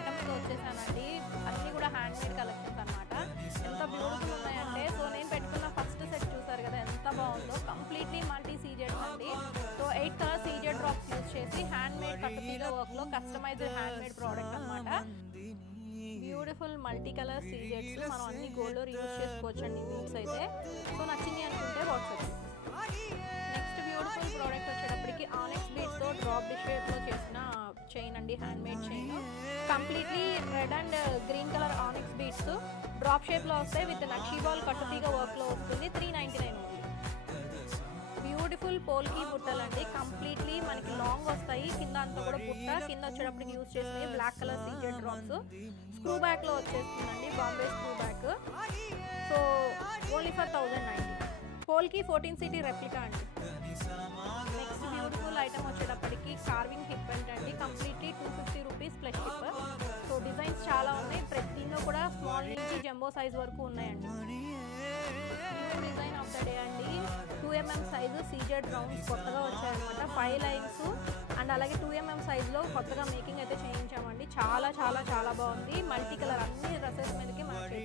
ఐటమ్స్తో వచ్చేసానండి. అన్నీ కూడా హ్యాండ్మేడ్ కలెక్షన్స్ అనమాట. ఎంత బ్యూటిఫుల్ ఉన్నాయంటే, సో నేను పెట్టుకున్న ఫస్ట్ సెట్ చూసారు కదా ఎంత బాగుందో. కంప్లీట్లీ మల్టీ సీజెడ్స్ అండి. So 8 colour CZ drops use చేసి హ్యాండ్మేడ్ కట్టుతీగ వర్క్లో కస్టమైజ్డ్ హ్యాండ్మేడ్ ప్రోడక్ట్ అనమాట. బ్యూటిఫుల్ మల్టీ కలర్ సీజెడ్స్ మనం అన్ని గోల్డ్లో యూజ్ చేసుకోవచ్చు అండి వీవ్స్ అయితే. సో నచ్చింది అనుకుంటే వాట్సాప్. నెక్స్ట్ బ్యూటిఫుల్ ప్రోడక్ట్ వచ్చేటప్పటికి ఆనెక్స్ బీడ్స్తో డ్రాప్ షేప్లో చేసిన చైన్ అండి, handmade chain. Completely red and green colour ఆనెక్స్ beads drop షేప్లో వస్తాయి. విత్ నక్షీ బాల్ కట్టుతీగ వర్క్లో వస్తుంది. 399 ఉంది. బ్యూటిఫుల్ పోల్కి బుట్టలండి. కంప్లీట్లీ మనకి లాంగ్ వస్తాయి. కింద అంతా కూడా బుట్ట, కింద వచ్చేటప్పటికి యూజ్ చేసినవి black colour CZ drops. Screw బ్యాక్లో వచ్చేస్తుందండి, Bombay screw back. So only for 1090. పోల్కి 14 సిటీ రెప్లికా అండి. నెక్స్ట్ బ్యూటిఫుల్ ఐటమ్ వచ్చేటప్పటికి కార్వింగ్ హిప్ బెల్ట్ అండి. Completely 250 rupees plus hip. So designs చాలా ఉన్నాయి. ప్రతిలో కూడా స్మాల్ నుంచి జంబో సైజ్ వరకు ఉన్నాయండి. New design of the day అండి. 2mm సైజు సీజెడ్ రౌండ్స్ కొత్తగా వచ్చాయన్నమాట. 5 లైన్స్ అండ్ అలాగే 2mm సైజులో కొత్తగా మేకింగ్ అయితే చేయించామండి. చాలా చాలా చాలా బాగుంది. మల్టీ కలర్ అన్ని డ్రెస్సెస్ మీదకి మనకి